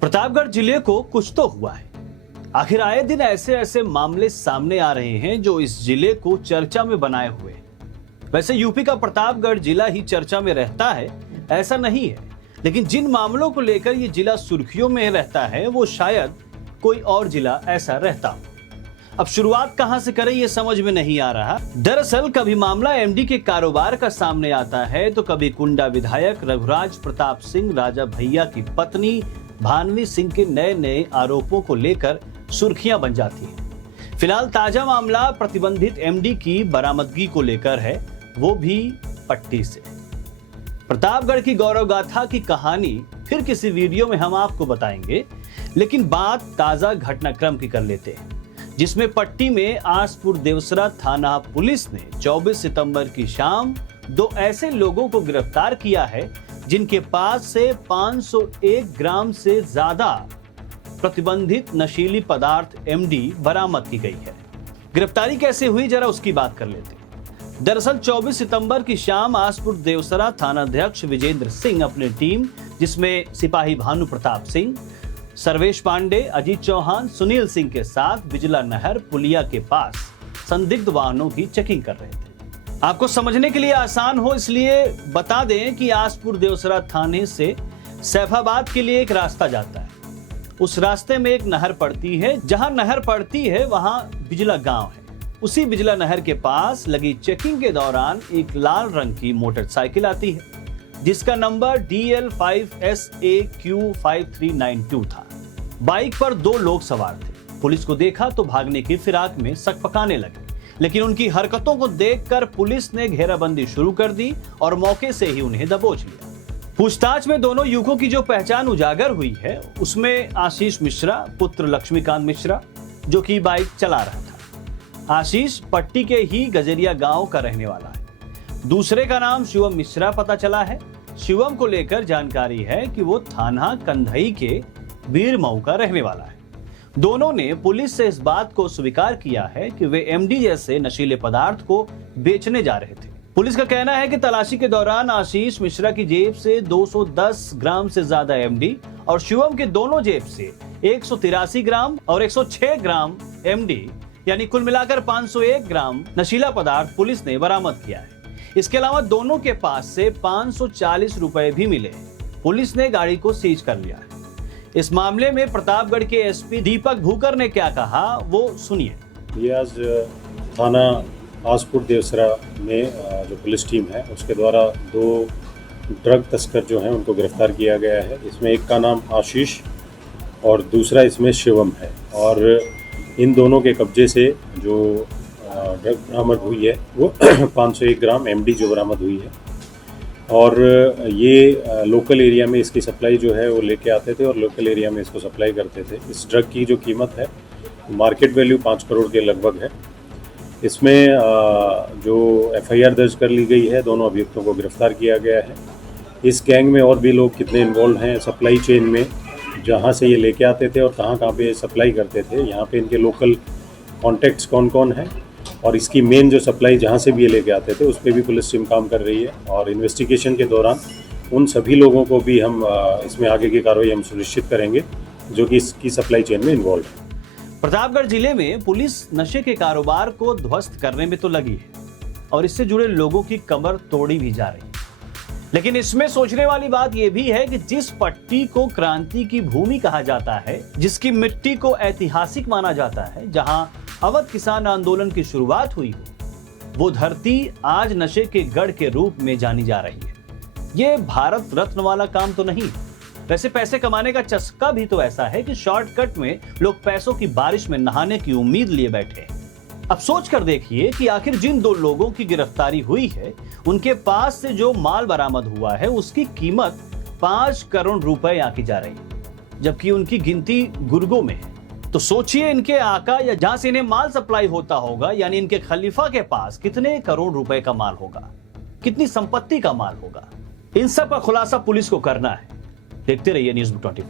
प्रतापगढ़ जिले को कुछ तो हुआ है। आखिर आए दिन ऐसे ऐसे मामले सामने आ रहे हैं जो इस जिले को चर्चा में बनाए हुए हैं। वैसे यूपी का प्रतापगढ़ जिला ही चर्चा में रहता है ऐसा नहीं है, लेकिन जिन मामलों को लेकर ये जिला सुर्खियों में रहता है वो शायद कोई और जिला ऐसा रहता हो। अब शुरुआत कहां से करें ये समझ में नहीं आ रहा। दरअसल कभी मामला एमडी के कारोबार का सामने आता है तो कभी कुंडा विधायक रघुराज प्रताप सिंह राजा भैया की पत्नी भानवी सिंह के नए नए आरोपों को लेकर सुर्खियां बन जाती हैं। फिलहाल ताजा मामला प्रतिबंधित एमडी की बरामदगी को लेकर है, वो भी पट्टी से। प्रतापगढ़ की गौरव गाथा की कहानी फिर किसी वीडियो में हम आपको बताएंगे, लेकिन बात ताजा घटनाक्रम की कर लेते हैं, जिसमें पट्टी में आसपुर देवसरा थाना पुलिस ने 24 सितंबर की शाम दो ऐसे लोगों को गिरफ्तार किया है जिनके पास से 501 ग्राम से ज्यादा प्रतिबंधित नशीली पदार्थ एमडी बरामद की गई है। गिरफ्तारी कैसे हुई जरा उसकी बात कर लेते हैं। दरअसल 24 सितंबर की शाम आसपुर देवसरा थानाध्यक्ष विजेंद्र सिंह अपनी टीम, जिसमें सिपाही भानु प्रताप सिंह, सर्वेश पांडे, अजीत चौहान, सुनील सिंह के साथ बिजला नहर पुलिया के पास संदिग्ध वाहनों की चेकिंग कर रहे थे। आपको समझने के लिए आसान हो इसलिए बता दें कि आसपुर देवसरा थाने से सैफाबाद के लिए एक रास्ता जाता है। उस रास्ते में एक नहर पड़ती है, जहां नहर पड़ती है वहां बिजला गांव है। उसी बिजला नहर के पास लगी चेकिंग के दौरान एक लाल रंग की मोटरसाइकिल आती है, जिसका नंबर DL5SAQ5392 था। बाइक पर दो लोग सवार थे। पुलिस को देखा तो भागने की फिराक में सकपकाने लगे, लेकिन उनकी हरकतों को देखकर पुलिस ने घेराबंदी शुरू कर दी और मौके से ही उन्हें दबोच लिया। पूछताछ में दोनों युवकों की जो पहचान उजागर हुई है उसमें आशीष मिश्रा पुत्र लक्ष्मीकांत मिश्रा, जो कि बाइक चला रहा था। आशीष पट्टी के ही गजरिया गांव का रहने वाला है। दूसरे का नाम शिवम मिश्रा पता चला है। शिवम को लेकर जानकारी है कि वो थाना कंधई के बीरमऊ का रहने वाला है। दोनों ने पुलिस से इस बात को स्वीकार किया है कि वे एमडी जैसे नशीले पदार्थ को बेचने जा रहे थे। पुलिस का कहना है कि तलाशी के दौरान आशीष मिश्रा की जेब से 210 ग्राम से ज्यादा एमडी और शिवम के दोनों जेब से 183 ग्राम और 106 ग्राम एमडी यानी कुल मिलाकर 501 ग्राम नशीला पदार्थ पुलिस ने बरामद किया है। इसके अलावा दोनों के पास से 540 रुपए भी मिले। पुलिस ने गाड़ी को सीज कर लिया है। इस मामले में प्रतापगढ़ के एसपी दीपक भूकर ने क्या कहा वो सुनिए। ये आज थाना आसपुर देवसरा में जो पुलिस टीम है उसके द्वारा दो ड्रग तस्कर जो हैं उनको गिरफ्तार किया गया है। इसमें एक का नाम आशीष और दूसरा इसमें शिवम है, और इन दोनों के कब्जे से जो ड्रग बरामद हुई है वो 501 ग्राम एमडी जो बरामद हुई है, और ये लोकल एरिया में इसकी सप्लाई जो है वो लेके आते थे और लोकल एरिया में इसको सप्लाई करते थे। इस ड्रग की जो कीमत है मार्केट वैल्यू 5 करोड़ के लगभग है। इसमें जो एफआईआर दर्ज कर ली गई है, दोनों अभियुक्तों को गिरफ्तार किया गया है। इस गैंग में और भी लोग कितने इन्वॉल्व हैं सप्लाई चेन में, जहां से ये लेके आते थे और कहां पे सप्लाई करते थे, यहाँ पे इनके लोकल कॉन्टैक्ट्स कौन कौन हैं, और इसकी मेन जो सप्लाई जहाँ से भी ये लेके आते थे उस पर भी पुलिस टीम काम कर रही है। और इन्वेस्टिगेशन के दौरान उन सभी लोगों को भी हम इसमें आगे की कार्रवाई हम सुनिश्चित करेंगे जो कि इसकी सप्लाई चेन में इन्वॉल्व है। प्रतापगढ़ जिले में पुलिस नशे के कारोबार को ध्वस्त करने में तो लगी है और इससे जुड़े लोगों की कमर तोड़ी भी जा रही है, लेकिन इसमें सोचने वाली बात यह भी है कि जिस पट्टी को क्रांति की भूमि कहा जाता है, जिसकी मिट्टी को ऐतिहासिक माना जाता है, जहां अवध किसान आंदोलन की शुरुआत हुई, वो धरती आज नशे के गढ़ के रूप में जानी जा रही है। ये भारत रत्न वाला काम तो नहीं। वैसे पैसे कमाने का चस्का भी तो ऐसा है कि शॉर्टकट में लोग पैसों की बारिश में नहाने की उम्मीद लिए बैठे हैं। अब सोच कर देखिए कि आखिर जिन दो लोगों की गिरफ्तारी हुई है उनके पास से जो माल बरामद हुआ है उसकी कीमत 5 करोड़ रुपए आंकी जा रही है, जबकि उनकी गिनती गुर्गों में है। तो सोचिए इनके आका या जहां से इन्हें माल सप्लाई होता होगा यानी इनके खलीफा के पास कितने करोड़ रुपए का माल होगा, कितनी संपत्ति का माल होगा। इन सब का खुलासा पुलिस को करना है। देखते रहिए न्यूज़ 24।